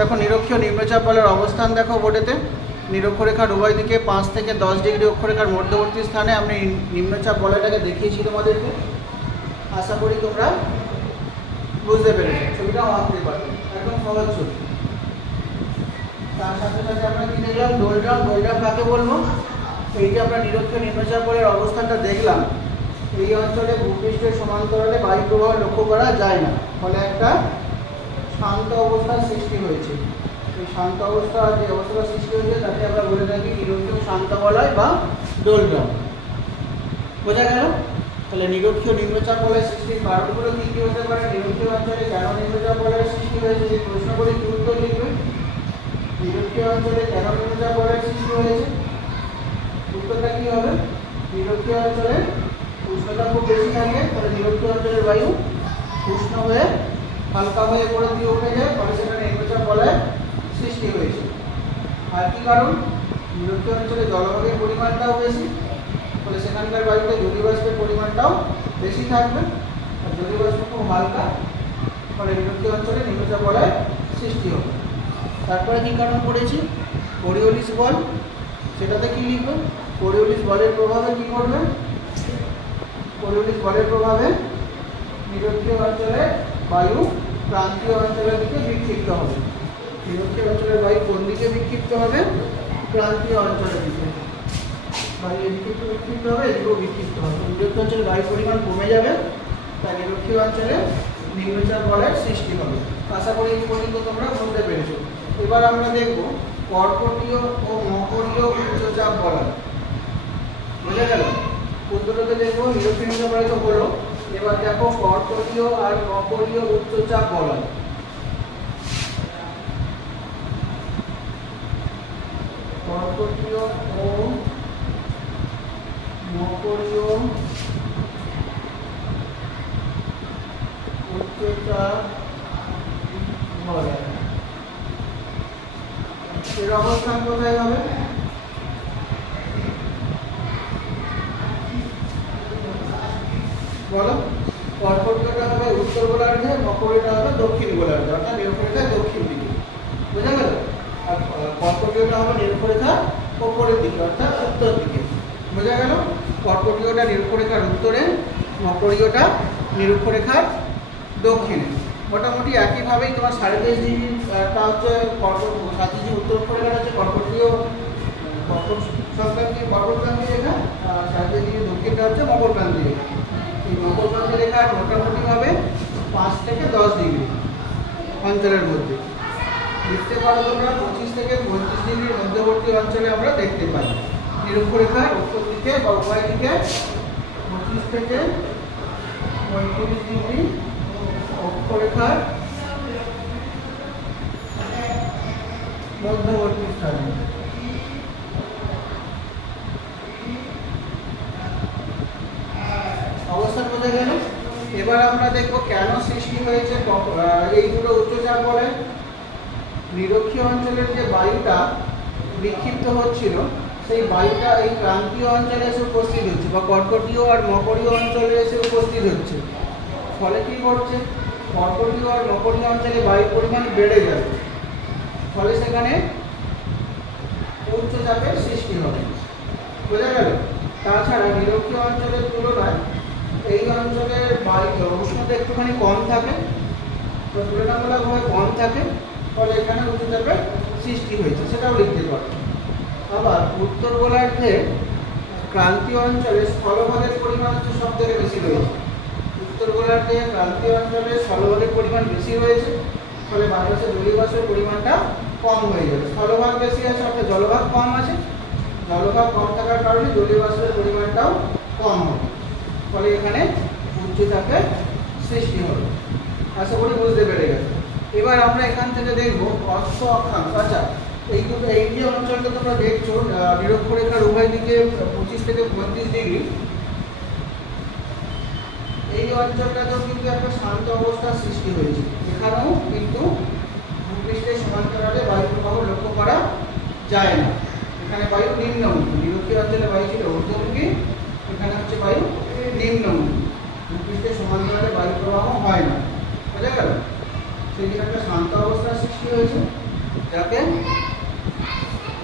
দেখো নিরক্ষীয় নিম্নচাপ বলের অবস্থান দেখো বোর্ডেতে। নিরক্ষরেখার উভয় দিকে 5 থেকে 10 ডিগ্রি অক্ষরেখার মধ্যবর্তী স্থানে আমি নিম্নচাপ বলয়টাকে দেখিয়েছি তোমাদেরকে। আশা করি তোমরা বুঝতে পেরেছো, ছবিটাও আঁকতে পারবে, একদম সহজ ছবি। তার সাথে সাথে আমরা কি দেখলাম, ডোলড্রাম। ডোলড্রাম কাকে বলবো? এই যে আমরা নিরক্ষীয় নিম্নচাপ বলের অবস্থানটা দেখলাম, এই অঞ্চলে ভূপৃষ্ঠের সমান্তরালে বায়ু প্রবাহ লক্ষ্য করা যায় না, ফলে একটা শান্ত অবস্থার সৃষ্টি হয়েছে। এই শান্ত অবস্থা যে অবস্থার সৃষ্টি হয়েছে তাকে আমরা বলে থাকি নিরক্ষীয় শান্ত বলয় বা ডোলড্রাম। বোঝা গেল? তাহলে নিরক্ষীয় নিম্নচাপ বলয় সৃষ্টির কারণগুলো কী কী হতে পারে, নিরক্ষীয় অঞ্চলে কেন নিম্নচাপ বলয়ের সৃষ্টি হয়েছে, এই প্রশ্নগুলি কি উত্তর লিখবে। নিরক্ষীয় অঞ্চলে কেন নিম্নচাপ বলয়ের সৃষ্টি হয়েছে, উত্তরটা কী হবে? নিরক্ষীয় অঞ্চলে উষ্ণতা খুব বেশি থাকে, তাহলে নিরক্ষীয় অঞ্চলের বায়ু উষ্ণ হয়ে হালকা হয়ে পরে দিয়ে উঠে যায়, ফলে সেখানে নিম্নচাপ বলয়ের সৃষ্টি হয়েছে। আর কি কারণ? নিরক্ষীয় অঞ্চলে জলভাগের পরিমাণটাও বেশি, ফলে সেখানকার বায়ুতে জলীয়বাষ্পের পরিমাণটাও বেশি থাকবে, আর জলীয়বাষ্প খুব হালকা, ফলে নিরক্ষীয় অঞ্চলে নিম্নচাপ বলয়ের সৃষ্টি হবে। তারপরে কি কারণ পড়েছি? কোরিওলিস বল, সেটাতে কি লিখবে? কোরিওলিস বলের প্রভাবে কি করবে? কোরিওলিস বলের প্রভাবে নিরক্ষীয় অঞ্চলে বায়ু ক্রান্তীয় অঞ্চলের দিকে বিক্ষিপ্ত হবে। নিরক্ষীয় অঞ্চলের বায়ু কোন দিকে বিক্ষিপ্ত হবে? ক্রান্তীয় অঞ্চলের দিকে। বায়ু এদিকে বিক্ষিপ্ত হবে, এদিকেও বিক্ষিপ্ত হবে। নিরক্ষীয় অঞ্চলে বায়ুর পরিমাণ কমে যাবে, তাই নিরক্ষীয় অঞ্চলে নিম্নচাপ বলয়ের সৃষ্টি হবে। আশা করি এই পর্যন্ত তোমরা বুঝতে পেরেছো। এবার আমরা দেখব কর্কটীয় ও মকরীয় উচ্চচাপ বলয়। বুঝে গেল? উত্তরটাতে দেখবো নিরক্ষীয় নিম্নচাপ বলয় তো হলো, এবার দেখো কর্কটীয় আর মকরীয় উচ্চচাপ বলয়। কর্কটীয় ও মকরীয় উচ্চচাপ বলয় এর অবস্থান কোথায় হবে? বলো। কর্কটীয়টা হবে উত্তর গোলার্ধে, মকরীয়টা হবে দক্ষিণ গোলার্ধে, অর্থাৎ নিরক্ষরেখার দক্ষিণ দিকে। বুঝা গেল? আর কর্কটীয়টা হবে নিরক্ষরেখার উপরের দিকে, অর্থাৎ উত্তর দিকে। বোঝা গেল? কর্কটীয়টা নিরক্ষরেখার উত্তরে, মকরীয়টা নিরক্ষরেখার দক্ষিণে। মোটামুটি একইভাবেই তোমার 23.5 ডিগ্রিটা হচ্ছে সাথী যে উত্তর অক্ষরেখাটা হচ্ছে কর্কটীয় মকরক্রান্তি রেখা, আর 23.5 ডিগ্রি দক্ষিণটা হচ্ছে মকরক্রান্তি রেখা। এই মকরক্রান্তি রেখার মোটামুটিভাবে 5 থেকে 10 ডিগ্রি অঞ্চলের মধ্যে দেখতে পারো তোমরা। 25 থেকে 35 ডিগ্রির মধ্যবর্তী অঞ্চলে আমরা দেখতে পাই নিরক্ষরেখার উত্তর দিকে বা উভয় দিকে 25 থেকে 35 ডিগ্রি অক্ষরেখার মধ্যবর্তী স্থানে। অবস্থান বোঝা গেল? এবার আমরা দেখব কেন সৃষ্টি হয়েছে এইগুলো উচ্চচাপ বলয়। নিরক্ষীয় অঞ্চলের যে বায়ুটা বিক্ষিপ্ত হচ্ছিল, সেই বায়ুটা এই ক্রান্তীয় অঞ্চলে এসে উপস্থিত হচ্ছে, বা কর্কটীয় আর মকরীয় অঞ্চলে এসে উপস্থিত হচ্ছে। ফলে কি করছে? কর্কটীয় আর মকরীয় অঞ্চলে বায়ুর পরিমাণ বেড়ে যাবে, ফলে সেখানে উচ্চচাপের সৃষ্টি হবে। বোঝা গেল? তাছাড়া নিরক্ষীয় অঞ্চলের তুলনায় এই অঞ্চলের বায়ু উষ্ণতা একটুখানি কম থাকে, তো তুলনামূলকভাবে কম থাকে, ফলে এখানে উচ্চচাপের সৃষ্টি হয়েছে, সেটাও লিখতে পারো। আবার উত্তর গোলার্ধে ক্রান্তীয় অঞ্চলে স্থলভাগের পরিমাণ হচ্ছে সব থেকে বেশি রয়েছে। উত্তর গোলার্ধে ক্রান্তীয় অঞ্চলে স্থলভাগের পরিমাণ বেশি রয়েছে, ফলে বাতাসে জলীয়বাষ্পের পরিমাণটা কম হয়ে যাবে। স্থলভাগ বেশি আছে অর্থাৎ জলভাগ কম আছে, জলভাগ কম থাকার কারণে জলীয়বাষ্পের পরিমাণটাও কম হবে, ফলে এখানে উচ্চচাপের সৃষ্টি হবে। আশা করি বুঝতে পেরে গেছে। এবার আমরা এখান থেকে দেখব অস্ত অক্ষাংশ। আচ্ছা, এই যে অঞ্চলটা তোমরা দেখছো নিরক্ষরেখার উভয় দিকে 25 থেকে 35 ডিগ্রি, এই অঞ্চলটাতেও কিন্তু একটা শান্ত অবস্থার সৃষ্টি হয়েছে। এখানেও কিন্তু ভূপৃষ্ঠের সমান্তরালে বায়ু প্রবাহ লক্ষ্য করা যায় না। এখানে বায়ু নিম্নমুখী, নিরক্ষীয় অঞ্চলে বায়ু ছিল ঊর্ধ্বমুখী, এখানে হচ্ছে বায়ু নিম্নমুখী। ভূপৃষ্ঠের সমান্তরালে বায়ু প্রবাহ হয় না। বোঝা গেল? সেই জন্য একটা শান্ত অবস্থার সৃষ্টি হয়েছে। যাকে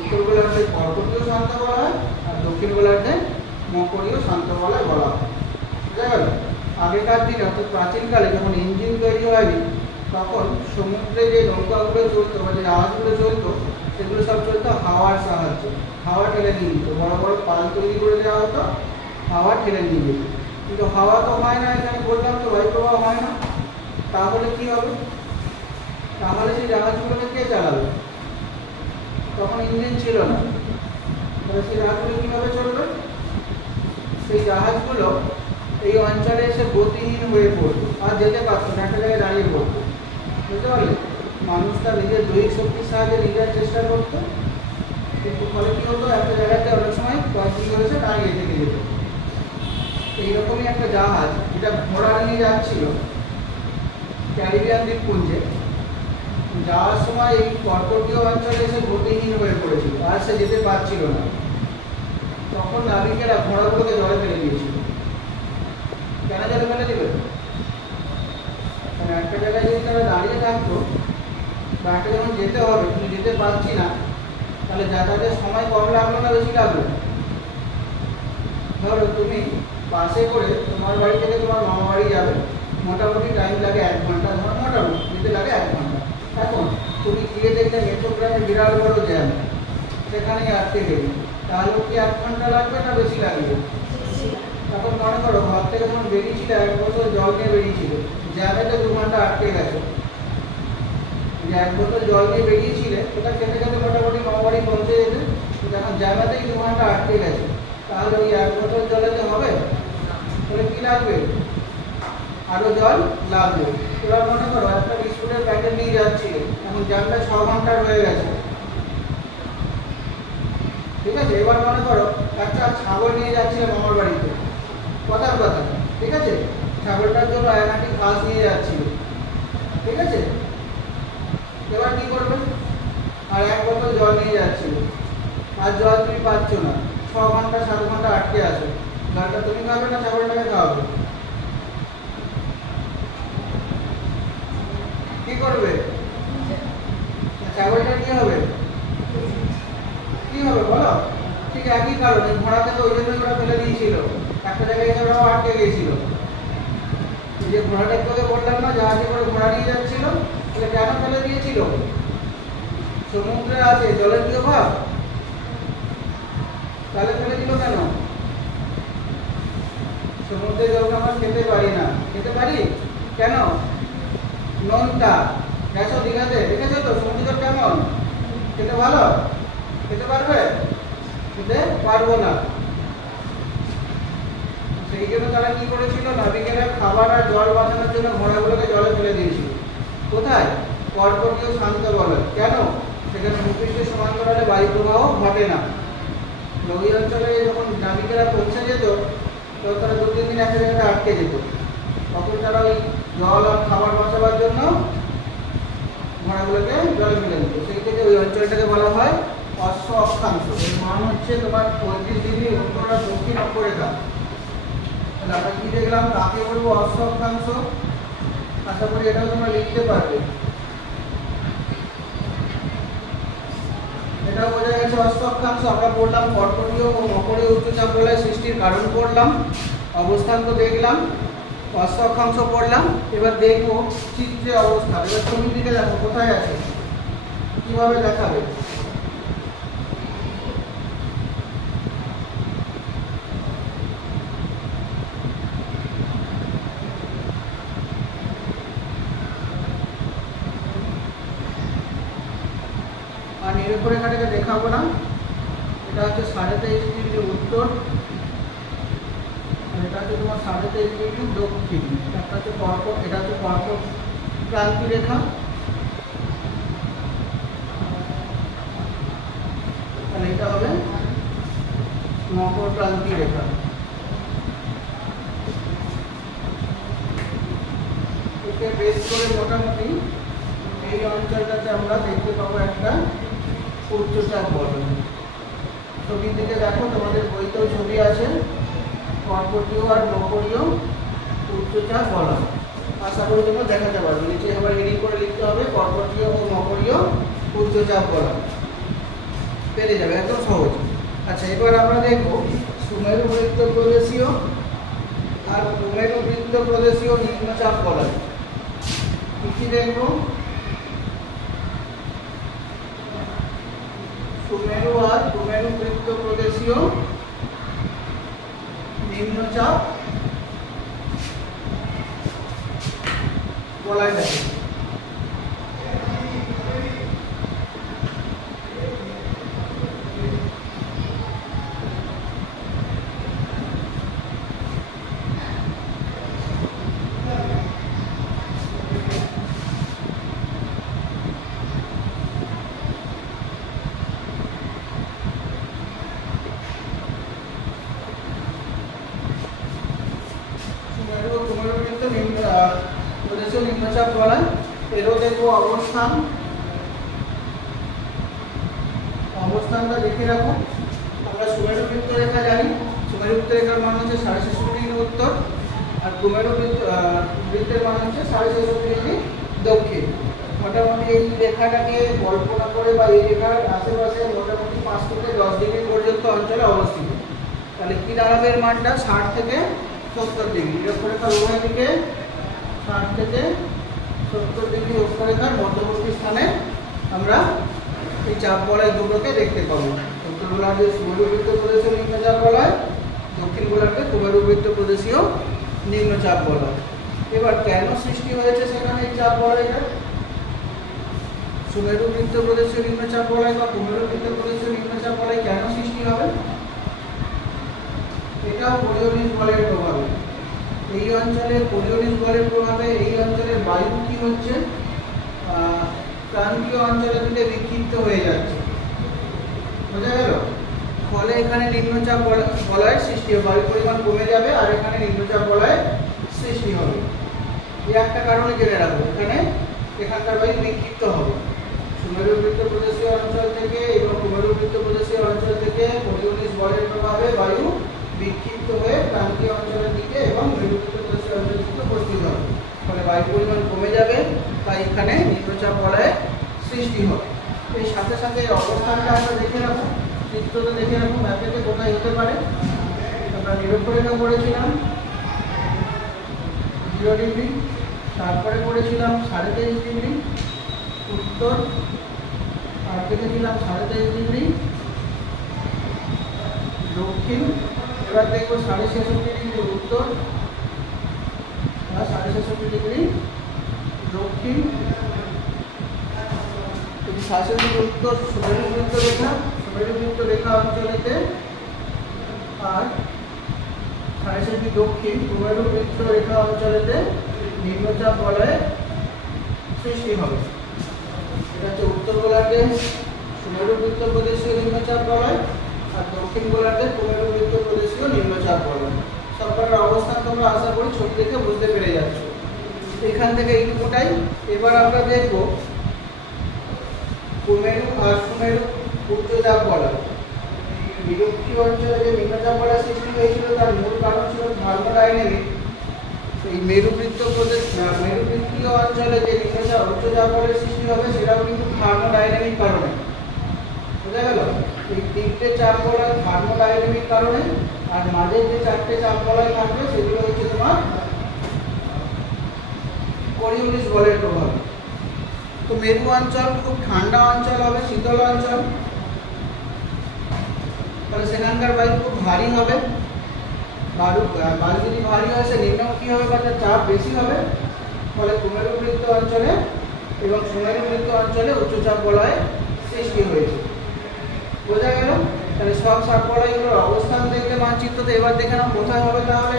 উত্তর গোলার্ধে কর্কটীয় শান্ত বলা হয় আর দক্ষিণ গোলার্ধে মকরীয় শান্ত বলা হয়। বুঝা গেল? আগেকার দিনে অর্থাৎ প্রাচীনকালে যখন ইঞ্জিন তৈরি হয়নি তখন সমুদ্রে যে নৌকাগুলো চলতো বা যে জাহাজগুলো চলতো সেগুলো সব চলতো হাওয়ার সাহায্যে। হাওয়া ঠেলে নিয়ে যেত, বড় বড় পাল তৈরি করে দেওয়া হতো, হাওয়া ঠেলে নিয়ে যেত। কিন্তু হাওয়া তো হয় না, এখানে বললাম তো বায়ুপ্রবাহ হয় না। তাহলে কি হবে? তাহলে সেই জাহাজগুলোকে কে চালাবে? তখন ইঞ্জিন ছিল না, তাহলে সেই জাহাজগুলো কীভাবে চলবে? সেই জাহাজগুলো এই অঞ্চলে এসে গতিহীন হয়ে পড়তো আর যেতে পারতো না, একটা জায়গায় দাঁড়িয়ে পড়তো। বুঝতে পারলে? মানুষ তার নিজের দৈহিক শক্তির সাহায্যে নিজের চেষ্টা করতো, কিন্তু ফলে কী হতো? একটা জায়গাতে অনেক সময় কয়েকদিন হয়েছে দাঁড়িয়ে থেকে যেত। এইরকমই একটা জাহাজ যেটা ঘোড়া নিয়ে যাচ্ছিল ক্যারিবিয়ান দ্বীপপুঞ্জে, যাওয়ার সময় এই কর্কটীয় অঞ্চলে এসে গতিহীন হয়ে পড়েছিল আর সে যেতে পারছিল না। তখন নাবিকেরা ঘোড়াগুলোকে জলে ফেলে দিয়েছিল। কেন জলে ফেলে দেবে? একটা জায়গায় যদি তারা দাঁড়িয়ে থাকতো বা একটা যখন যেতে হবে তুমি যেতে পারছি না, তাহলে যাতায়াতের সময় কম লাগলো না বেশি লাগলো? ধরো তুমি বাসে করে তোমার বাড়ি থেকে তোমার মামা বাড়ি যাবে, মোটামুটি টাইম লাগে 1 ঘন্টা, ধরো মোটামুটি যেতে লাগে 1 ঘন্টা। এখন তুমি গিয়ে দেখলে মেট্রোগ্রামে বিরাট বড় জ্যাম, সেখানেই আটকে গেলে, তাহলে কি 1 ঘন্টা লাগবে না বেশি লাগবে? তখন মনে করো ঘর থেকে যখন বেরিয়েছিল 1 বোতল জল নিয়ে বেরিয়েছিল, জ্যামে তো 2 ঘন্টা আটকে গেছে। যে 1 বোতল জল নিয়ে বেরিয়েছিলে সেটা খেতে খেতে মোটামুটি মামা বাড়ি পৌঁছে যেতে, যখন জ্যামেতেই 2 ঘন্টা আটকে গেছে, তাহলে ওই 1 বোতল জলেতে হবে? তাহলে কি লাগবে? আরো জল লাগবে। এবার মনে করো একটা বিস্কুটের প্যাকেট নিয়ে যাচ্ছিল, এখন জ্যামটা 6 ঘন্টার হয়ে গেছে, ঠিক আছে? এবার মনে করো একটা ছাগল নিয়ে যাচ্ছিল মামার বাড়িতে, কথার কথা, ঠিক আছে? ছাগলটার জন্য 1 আঁটি ঘাস নিয়ে যাচ্ছিল, ঠিক আছে? এবার কি করবে? আর 1 বোতল জল নিয়ে যাচ্ছিল, আর জল তুমি পাচ্ছ না, 6 ঘন্টা 7 ঘন্টা আটকে আছে, জলটা তুমি খাবে না ছাগলটাকে খাওয়াবে? কি করবে? ছাগলটা কি হবে? কি হবে বলো? ঠিক একই কারণে ঘোড়াকে তো ওই জন্য ওরা ফেলে দিয়েছিল, একটা জায়গায় এসে ওরা আটকে গিয়েছিল। যে ঘোড়াটা তোকে বললাম না জাহাজে করে ঘোড়া নিয়ে যাচ্ছিল, তাহলে কেন ফেলে দিয়েছিল? সমুদ্রে আছে জলের কি অভাব? তাহলে ফেলে দিল কেন? সমুদ্রে জল আমরা খেতে পারি না। খেতে পারি কেন? নোনতা। গেছো দীঘাতে, দেখেছো তো সমুদ্র কেমন? খেতে ভালো? খেতে পারবে? খেতে পারবো না। সেই জন্য তারা কি করেছিল? নাবিকেরা খাবার আর জল বাঁচানোর জন্য ঘোড়াগুলোকে জলে ফেলে দিয়েছিল। কোথায়? কর্কটীয় শান্ত বলয়। কেন? সেখানে ভূপৃষ্ঠের সমান্তরালে বায়ু প্রবাহ ঘটে না। ওই অঞ্চলে যখন নাবিকেরা পৌঁছে যেত তখন তারা 2-3 দিন একটা জায়গায় আটকে যেত, তখন তারা ওই জল আর খাবার বাঁচাবার জন্য ঘোড়াগুলোকে জলে ফেলে দিত। সেই থেকে ওই অঞ্চলটাকে বলা হয় অশ্ব অক্ষাংশ। এর মান হচ্ছে তোমার 35 ডিগ্রি উত্তর আর দক্ষিণ অক্ষরেখা। তাহলে আমরা কি দেখলাম? কাকে বলবো অশ্ব অক্ষাংশ? আশা করি এটাও তোমরা লিখতে পারবে। এটাও বোঝা গেছে অশ্ব অক্ষাংশ। আমরা পড়লাম কর্কটীয় ও মকরীয় উচ্চচাপ বলয় সৃষ্টির কারণ পড়লাম, অবস্থান তো দেখলাম, অশ্ব অক্ষাংশ পড়লাম। এবার দেখবো চিত্রে অবস্থান। এবার ছবির দিকে দেখো কোথায় আছে, কিভাবে দেখাবে। আর নিরক্ষরেখাটাকে দেখাবো না, এটা হচ্ছে 23.5 ডিগ্রি উত্তর, আর এটা হচ্ছে তোমার 23.5 ডিগ্রি দক্ষিণ। এটা হচ্ছে কর্কট, এটা হচ্ছে কর্কট ক্রান্তি রেখা। তাহলে এটা হবে মকর ক্রান্তি রেখা। একে বেশ করে মোটামুটি এই অঞ্চলটাতে আমরা দেখতে পাবো একটা উচ্চচাপ বলয়। ছবির দিকে দেখো, তোমাদের বইতেও ছবি আছে, কর্কটীয় আর মকরীয় উচ্চচাপ বলয়। আশা করি তোমরা দেখাতে পারবে। নিচে আবার হেডিং করে লিখতে হবে কর্কটীয় ও মকরীয় উচ্চচাপ বলয়, পেরে যাবে, একদম সহজ। আচ্ছা, এবার আমরা দেখব সুমেরু বৃত্ত প্রদেশীয় আর কুমেরু বৃত্ত প্রদেশীয় নিম্নচাপ বলয়। কি দেখব? সুমেরু আর কুমেরু বৃত্ত প্রদেশীয় নিম্নচাপ বলয় দেখে। প্রদেশীয় নিম্নচাপ বলয়, এরও দেখবো অবস্থানটা দেখে রাখো। আমরা সুমেরু বৃত্ত রেখা জানি, সুমেরু বৃত্ত রেখার মান হচ্ছে 66.5 ডিগ্রি উত্তর, আর কুমেরু বৃত্তের মান হচ্ছে 66.5 ডিগ্রি দক্ষিণ। মোটামুটি এই রেখাটাকে কল্পনা করে বা এই রেখার আশেপাশে মোটামুটি 5 থেকে 10 ডিগ্রি পর্যন্ত অঞ্চলে অবস্থিত। তাহলে কি দাঁড়াবে এর মানটা? 60 থেকে 70 ডিগ্রি। অক্ষরেখার উভয় দিকে 60 থেকে 70 ডিগ্রি অক্ষরেখার মধ্যবর্তী স্থানে আমরা এই চাপ বলয় দুটোকে দেখতে পাবো। উত্তর গোলার্ধে সুমেরু বৃত্ত প্রদেশীয় নিম্নচাপ বলয়, দক্ষিণ গোলার্ধে কুমেরু বৃত্ত প্রদেশীয় নিম্নচাপ বলয়। এবার কেন সৃষ্টি হয়েছে সেখানে এই চাপ বলয়টা? সুমেরু বৃত্ত প্রদেশীয় নিম্নচাপ বলয় বা কুমেরু বৃত্ত প্রদেশীয় নিম্নচাপ বলয় কেন সৃষ্টি হবে? এটাও কোরিওলিস বলের প্রভাবে। এই অঞ্চলে কোরিওলিস বলের প্রভাবে এই অঞ্চলের বায়ু কি হচ্ছে? ক্রান্তীয় অঞ্চলের দিকে বিক্ষিপ্ত হয়ে যাচ্ছে, বোঝা গেল? ফলে এখানে নিম্নচাপ বলয়ের সৃষ্টি হবে, বায়ুর পরিমাণ কমে যাবে আর এখানে নিম্নচাপ বলয়ের সৃষ্টি হবে। এই একটা কারণে জেনে রাখবো, এখানকার বায়ু বিক্ষিপ্ত হবে। সুমেরু বৃত্ত প্রদেশীয় অঞ্চল থেকে এবং কুমেরু বৃত্ত প্রদেশীয় অঞ্চল থেকে কোরিওলিস বলের প্রভাবে বায়ু বিক্ষিপ্ত হয়ে ক্রান্তীয় অঞ্চলের দিকে এবং মেরু বৃত্ত প্রদেশীয় অঞ্চলের দিকে উপস্থিত হবে। ফলে বায়ুর পরিমাণ কমে যাবে, তাই এখানে নিম্নচাপ বলয়ের সৃষ্টি হবে। এই সাথে সাথে অবস্থানটা আমরা দেখে রাখবো, চিত্রটা দেখে রাখবো ম্যাপেতে কোথায় হতে পারে। আমরা নিরক্ষরেখা পড়েছিলাম 0 ডিগ্রি, তারপরে পড়েছিলাম 23.5 ডিগ্রি উত্তর, আর দেখেছিলাম 23.5 ডিগ্রি দক্ষিণ। এবার দেখবো 66.5 ডিগ্রি উত্তর আর 66.5 ডিগ্রি দক্ষিণ। 66 ডিগ্রি উত্তর সুমেরু বৃত্ত রেখা, সুমেরু বৃত্ত রেখা অঞ্চলেতে, আর 66 ডিগ্রি দক্ষিণ কুমেরু বৃত্ত রেখা অঞ্চলেতে নিম্নচাপ বলয়ের সৃষ্টি হবে। এটা হচ্ছে উত্তর গোলার্ধে সুমেরু বৃত্ত প্রদেশীয় নিম্নচাপ বলয় আর দক্ষিণ গোলার্ধে কুমেরু বৃত্ত প্রদেশীয় নিম্নচাপ বলয়। সবকটার অবস্থান তোমরা আশা করি ছবি দেখে বুঝতে পেরে যাচ্ছ। এখান থেকে এইটুকুটাই। এবার আমরা দেখব কুমেরু আর সুমেরু উচ্চচাপ বলয়। নিরক্ষীয় অঞ্চলে যে নিম্নচাপ বলয় সৃষ্টি হয়েছিল তার মূল কারণ ছিল থার্মোডাইনামিক। এই মেরুবৃত্তীয় অঞ্চলে যে উচ্চচাপ বলয়ের সৃষ্টি হবে সেটাও কিন্তু থার্মোডাইনামিক কারণে, বোঝা গেল? এই তিনটে চাপ বলয় থার্মোডাইনামিক কারণে, আর মাঝের যে চারটে চাপ বলয় থাকবে সেগুলো হচ্ছে তোমার কোরিওলিস বলের প্রভাব। তো মেরু অঞ্চল খুব ঠান্ডা অঞ্চল হবে, শীতল অঞ্চল, তাহলে সেখানকার বায়ু খুব ভারী হবে। বায়ু যদি ভারী হয় সে নিম্নমুখী হবে বা তার চাপ বেশি হবে। ফলে কুমেরু বৃত্ত অঞ্চলে এবং সুমেরু বৃত্ত অঞ্চলে উচ্চচাপ বলয়ের সৃষ্টি হয়েছে, বোঝা গেল? তাহলে সব চাপ বলয়গুলোর অবস্থান দেখলে মানচিত্রতে। এবার দেখে নাও কোথায় হবে তাহলে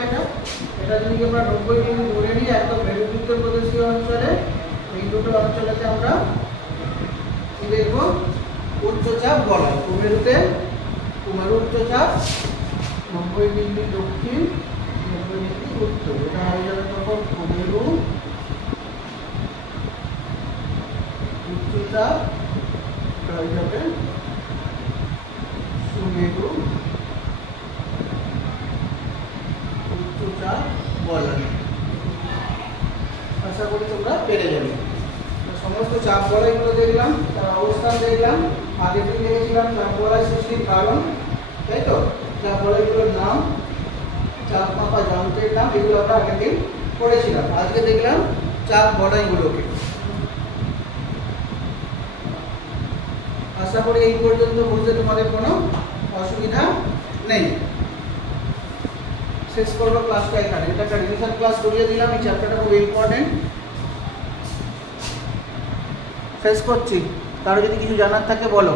এটা যদি আমরা 90 ডিগ্রি ধরে নিই একদম মেরু বৃত্ত প্রদেশীয় অঞ্চলে, এই দুটো অঞ্চলেতে আমরা কি দেখবো? উচ্চচাপ বলয়। কুমেরু উচ্চচাপ 90 ডিগ্রি দক্ষিণ 90 ডিগ্রি উত্তর, এটা হয়ে যাবে তখন কুমেরু উচ্চচাপ, এটা হয়ে যাবে সুমেরু উচ্চচাপ বলয়। আশা করি তোমরা পেরে যাবে। সমস্ত চাপ বলয়গুলো দেখলাম, তার অবস্থান দেখলাম, আগে থেকে দেখেছিলাম চাপ বলয় সৃষ্টির কারণ, তাই তো? চাপ বলয়গুলোর নাম, চাপ মাপা যন্ত্রের নাম, এগুলো আমরা আগের দিন পড়েছিলাম। আজকে দেখলাম চাপ বলয়গুলোকে। আশা করি এই পর্যন্ত বুঝতে তোমাদের কোনো অসুবিধা নেই। শেষ করবো ক্লাসটা এখানে। এটা একটা রিভিশন ক্লাস করিয়ে দিলাম, এই চ্যাপ্টারটা খুব ইম্পর্টেন্ট। শেষ করছি। কারো যদি কিছু জানার থাকে বলো।